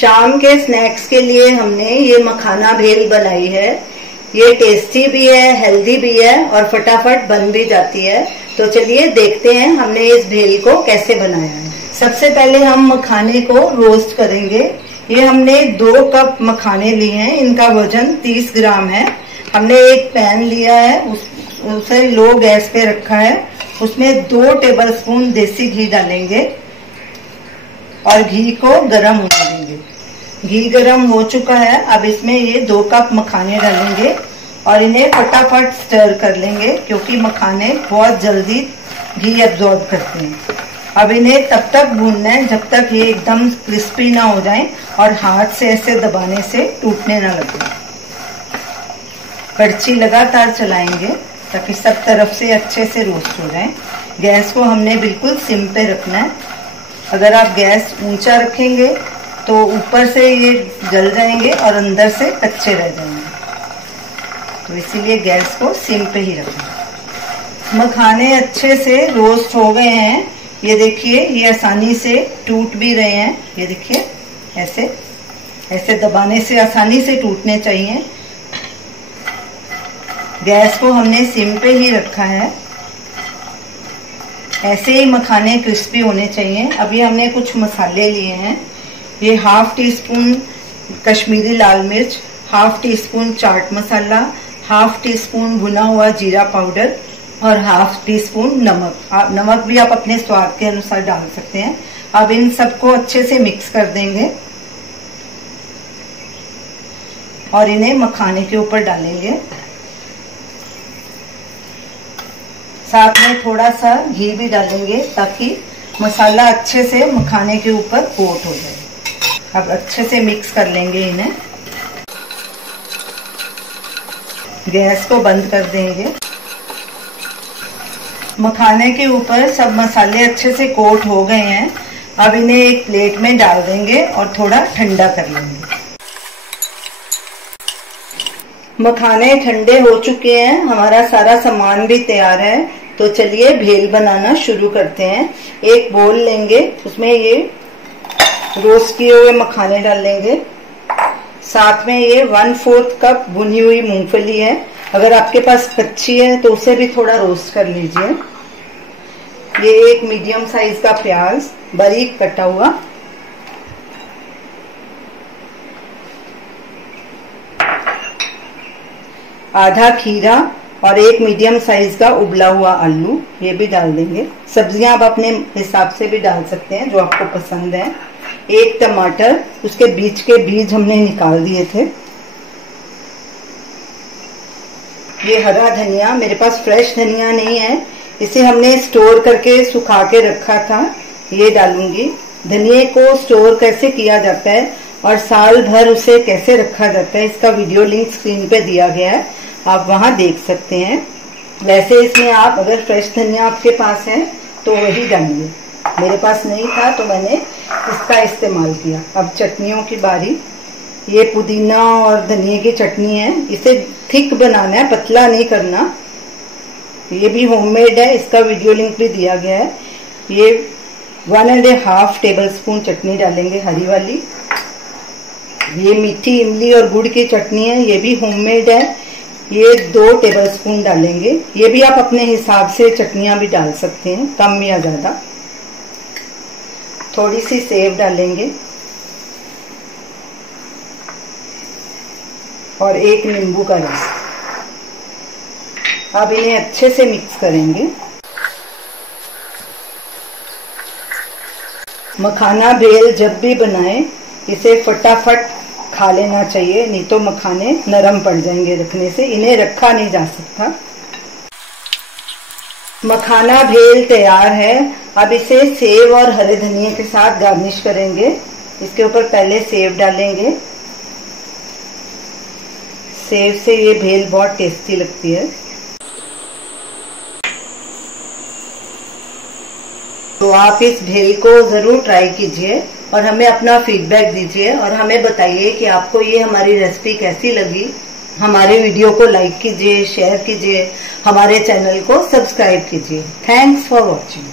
शाम के स्नैक्स के लिए हमने ये मखाना भेल बनाई है। ये टेस्टी भी है, हेल्दी भी है और फटाफट बन भी जाती है। तो चलिए देखते हैं हमने इस भेल को कैसे बनाया है। सबसे पहले हम मखाने को रोस्ट करेंगे। ये हमने 2 कप मखाने लिए हैं, इनका वजन 30 ग्राम है। हमने एक पैन लिया है, उसे लो गैस पे रखा है। उसमें 2 टेबलस्पून देसी घी डालेंगे और घी को गरम होने देंगे। घी गरम हो चुका है, अब इसमें ये 2 कप मखाने डालेंगे और इन्हें फटाफट स्टर कर लेंगे, क्योंकि मखाने बहुत जल्दी घी एब्जॉर्ब करते हैं। अब इन्हें तब तक भूनना है जब तक ये एकदम क्रिस्पी ना हो जाए और हाथ से ऐसे दबाने से टूटने ना लगे। कड़छी लगातार चलाएंगे ताकि सब तरफ से अच्छे से रोस्ट हो जाए। गैस को हमने बिल्कुल सिम पे रखना है। अगर आप गैस ऊंचा रखेंगे तो ऊपर से ये जल जाएंगे और अंदर से कच्चे रह जाएंगे, तो इसीलिए गैस को सिम पे ही रखना। मखाने अच्छे से रोस्ट हो गए हैं। ये देखिए, ये आसानी से टूट भी रहे हैं। ये देखिए, ऐसे ऐसे दबाने से आसानी से टूटने चाहिए। गैस को हमने सिम पे ही रखा है। ऐसे ही मखाने क्रिस्पी होने चाहिए। अभी हमने कुछ मसाले लिए हैं। ये 1/2 टीस्पून कश्मीरी लाल मिर्च, 1/2 टीस्पून चाट मसाला, 1/2 टीस्पून भुना हुआ जीरा पाउडर और 1/2 टीस्पून नमक। नमक भी आप अपने स्वाद के अनुसार डाल सकते हैं। अब इन सबको अच्छे से मिक्स कर देंगे और इन्हें मखाने के ऊपर डालेंगे। साथ में थोड़ा सा घी भी डालेंगे ताकि मसाला अच्छे से मखाने के ऊपर कोट हो जाए। अब अच्छे से मिक्स कर लेंगे इन्हें। गैस को बंद कर देंगे। मखाने के ऊपर सब मसाले अच्छे से कोट हो गए हैं। अब इन्हें एक प्लेट में डाल देंगे और थोड़ा ठंडा कर लेंगे। मखाने ठंडे हो चुके हैं, हमारा सारा सामान भी तैयार है। तो चलिए भेल बनाना शुरू करते हैं। एक बोल लेंगे, उसमें ये रोस्ट किए हुए मखाने डाल लेंगे। साथ में ये 1/4 कप भुनी हुई मूंगफली है। अगर आपके पास कच्ची है तो उसे भी थोड़ा रोस्ट कर लीजिए। ये एक मीडियम साइज का प्याज बारीक कटा हुआ, आधा खीरा और एक मीडियम साइज का उबला हुआ आलू, ये भी डाल देंगे। सब्जियां आप अपने हिसाब से भी डाल सकते हैं जो आपको पसंद है। एक टमाटर, उसके बीच के बीज हमने निकाल दिए थे। ये हरा धनिया, मेरे पास फ्रेश धनिया नहीं है, इसे हमने स्टोर करके सुखा के रखा था, ये डालूंगी। धनिये को स्टोर कैसे किया जाता है और साल भर उसे कैसे रखा जाता है, इसका वीडियो लिंक स्क्रीन पे दिया गया है, आप वहां देख सकते हैं। वैसे इसमें आप अगर फ्रेश धनिया आपके पास है तो वही डालिए। मेरे पास नहीं था तो मैंने इसका इस्तेमाल किया। अब चटनियों की बारी। ये पुदीना और धनिए की चटनी है। इसे थिक बनाना है, पतला नहीं करना। ये भी होममेड है, इसका वीडियो लिंक भी दिया गया है। ये 1.5 टेबलस्पून चटनी डालेंगे, हरी वाली। ये मीठी इमली और गुड़ की चटनी है, ये भी होममेड है। ये 2 टेबलस्पून डालेंगे। ये भी आप अपने हिसाब से चटनियां भी डाल सकते हैं, कम या ज्यादा। थोड़ी सी सेव डालेंगे और एक नींबू का रस। अब इन्हें अच्छे से मिक्स करेंगे। मखाना भेल जब भी बनाएं, इसे फटाफट खा लेना चाहिए, नहीं तो मखाने नरम पड़ जाएंगे रखने से, इन्हें रखा नहीं जा सकता। मखाना भेल तैयार है। अब इसे सेव और हरे धनिए के साथ गार्निश करेंगे। इसके ऊपर पहले सेव डालेंगे। सेव से ये भेल बहुत टेस्टी लगती है। तो आप इस भेल को जरूर ट्राई कीजिए और हमें अपना फीडबैक दीजिए और हमें बताइए कि आपको ये हमारी रेसिपी कैसी लगी। हमारे वीडियो को लाइक कीजिए, शेयर कीजिए, हमारे चैनल को सब्सक्राइब कीजिए। Thanks for watching.